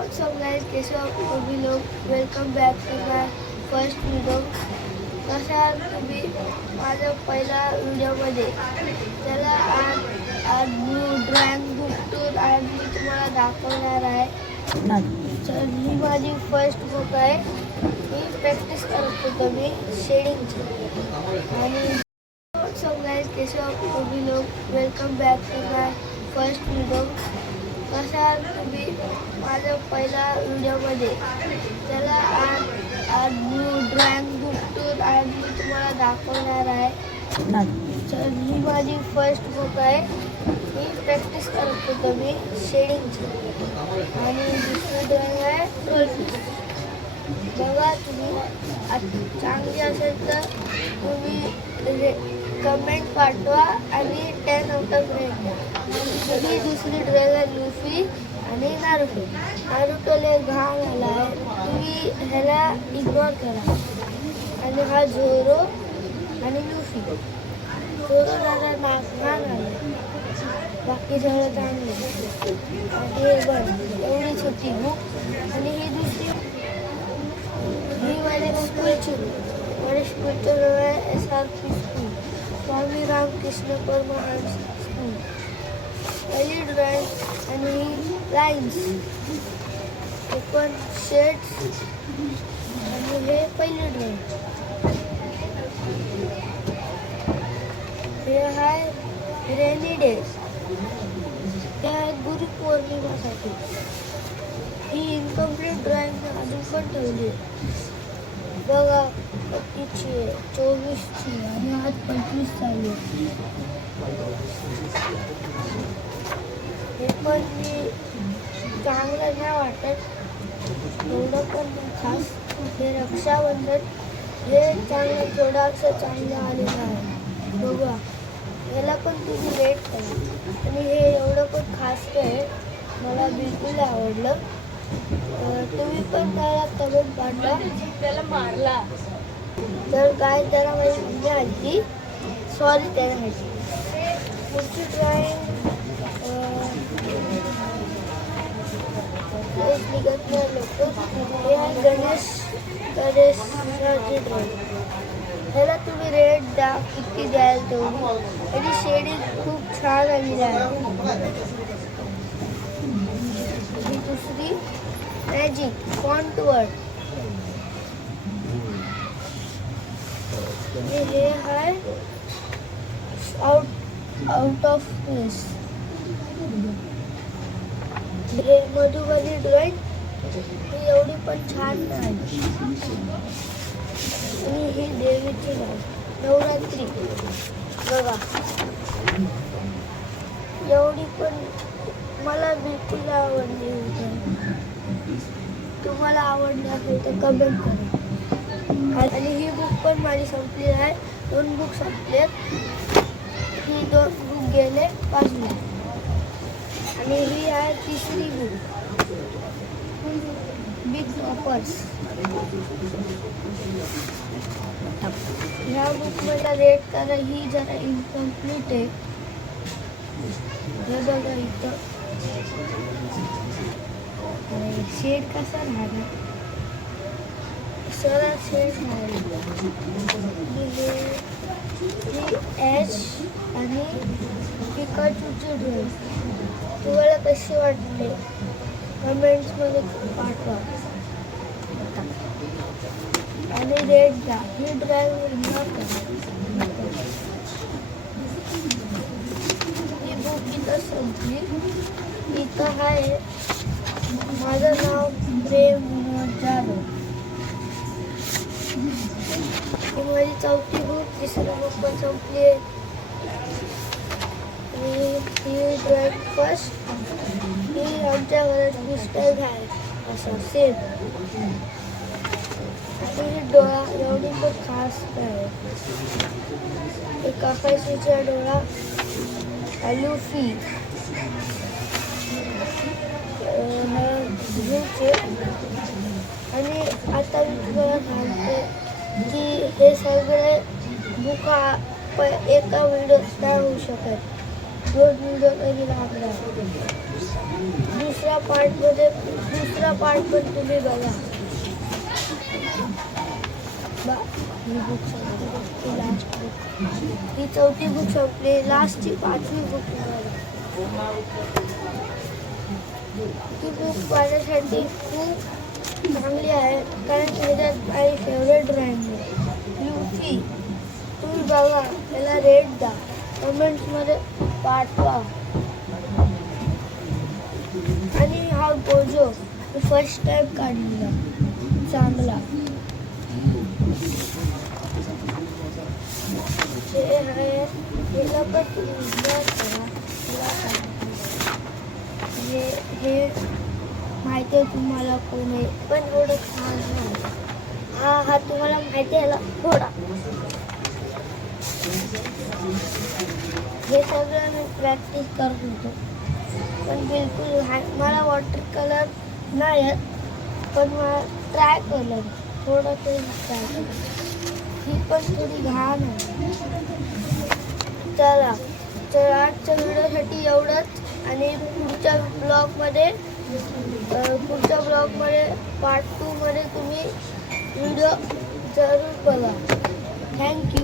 What's up guys, कैसे हो आप सभी लोग. Welcome back to my first video. कशा आहात तुम्ही माझ्या पहिल्या व्हिडिओमध्ये. त्याला आज न्यू ड्रॉइंग बुक टूर आज मी तुम्हाला दाखवणार आहे. तर ही माझी फर्स्ट बुक आहे. मी प्रॅक्टिस करत होतो मी शेडिंगची. आणि What's up guys, कैसे हो आप सभी लोग. Welcome back to my first video. कशा आहात तुम्ही माझ्या पहिल्या व्हिडिओमध्ये. त्याला आज न्यू ड्रॉइंग बुक टूर आज मी तुम्हाला दाखवणार आहे. तर ही माझी फर्स्ट बुक आहे. मी प्रॅक्टिस करत होतो मी शेडिंगची. आणि दुसरी ड्रॉइंग आहे रोल. बघा तुम्ही चांगली असेल तर तुम्ही कमेंट पाठवा आणि 10 आउट ऑफ रेट द्या. ही दुसरी ड्रॉइंग आहे लुफी आणि नारुतो. नारुतोला घाम आला आहे, तुम्ही ह्याला इग्नोर करा. आणि हा झोरो आणि लुफी. झोरो जरा घाम आला, बाकी सगळं चांगलं. आणि हे बघ एवढी छोटी बुक. आणि ही दुसरी ही माझ्या स्कूलची बुक. माझ्या स्कूलचं नाव आहे SRP school, Swami Ramakrishna Paramhans school. पहिली ड्रॉइंग आणि लाईन्स, हे पण शेड्स. आणि हे पहिली ड्रॉइंग. हे आहे रेनी डेज. हे आहे गुरुपौर्णिमासाठी. ही इनकम्प्लीट ड्रॉइंग अजून पण ठेवली आहे. बघा 25ची 24ची आणि आज 25 चालू आहे. हे पण मी चांगलं नाही वाटत एवढं पण खास. हे रक्षाबंधन हे चांगलं थोडंसं चांगलं आलेलं आहे. बघा याला पण तुम्ही रेट करा. आणि हे एवढं पण खास नाही, मला बिलकुल आवडलं. तुम्ही पण त्याला कमेंट पाठवा. त्याला मारला तर काय त्याला माझी मम्मी आली, सॉरी त्यासाठी. पुढची ड्रॉइंग निघत नाही लोक. हे आहे गणेशाची ड्रॉइंग. ह्याला तुम्ही रेट द्या किती द्याल तेवढी. आणि शेडिंग खूप छान आलेली आहे. ही दुसरी मॅजिक फॉन्ट वर्ड. हे आहे आउट ऑफ प्लेस. हे मधुबनी ड्रॉइंग. ही एवढी पण छान नाही. आणि ही देवीची नाव नवरात्री. बघा एवढी पण मला बिलकुल आवडली होती. तुम्हाला आवडली असेल तर कमेंट करा. आणि ही बुक पण माझी संपली आहे. 2 बुक संपलेत. ही 2 बुक गेले बाजूला. आणि ही आहे तिसरी बुक बिग ऑफर्स. ह्या बुकमध्ये रेट करा. ही जरा इनकम्प्लीट आहे. हे बघा इथं शेड कसा राहणार, सरळ शेड राहिला. एच आणि पिकाचूची ड्रॉइंग तुम्हाला कशी वाटते कमेंट्समध्ये पाठवा. आणि रेट द्या. ही ड्रॉइंग ही बुक इथं संपली. इथं आहे माझं नाव प्रेम जाधव. ही माझी 4थी बुक. तिसरी बुक पण संपली आहे. ही ड्रॉइंग फर्स्ट. ही आमच्या घरात पुस्तक आहे असं सेम. आणि ही डोळा एवढी पण खास आहे. एक आकाशीचा डोळा लुफी. आणि आता मी तुम्हाला सांगते की हे सगळे बुका एका व्हिडिओत नाही होऊ शकत. 2 व्हिडिओ तरी लागणार. दुसऱ्या पार्टमध्ये दुसरा पार्ट पण तुम्ही बघा. ही बुक संपली, लास्ट बुक, ही 4थी बुक संपली, लास्टची 5वी बुक ती बुक माझ्यासाठी खूप चांगली आहे कारण त्याच्यात माझी फेवरेट ड्रॉइंग आहे लुफी. तुम्ही बघा, त्याला रेट द्या, कमेंट्समध्ये पाठवा. आणि हा गोजो मी फर्स्ट टाइम काढलेला चांगला. हे आहे, याला पण हे माहिती आहे तुम्हाला कोण आहे, पण एवढं छान नाही. हा तुम्हाला माहिती आहे, याला थोडा. हे सगळं मी प्रॅक्टिस करत होतो, पण बिलकुल मला वॉटर कलर नाही येत, पण मला ट्राय केलं, थोडं तरी ट्राय केलं. ही पण थोडी घाण आहे. चला, तर आजच्या व्हिडिओसाठी एवढंच. आणि पुढच्या ब्लॉगमध्ये पार्ट 2 मध्ये तुम्ही व्हिडिओ जरूर बघा. थँक्यू.